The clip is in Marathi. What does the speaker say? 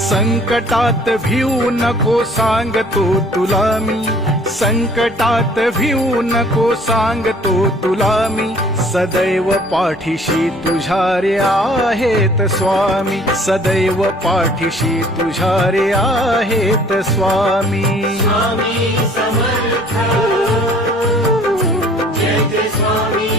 संकटात भिऊ नको सांगतो तुला मी, संकटात भिऊ नको सांगतो तुला मी, सदैव पाठीशी तुझ्या रे आहेत स्वामी, सदैव पाठीशी तुझ्या रे आहेत स्वामी. स्वामी समर्थ, जय जय स्वामी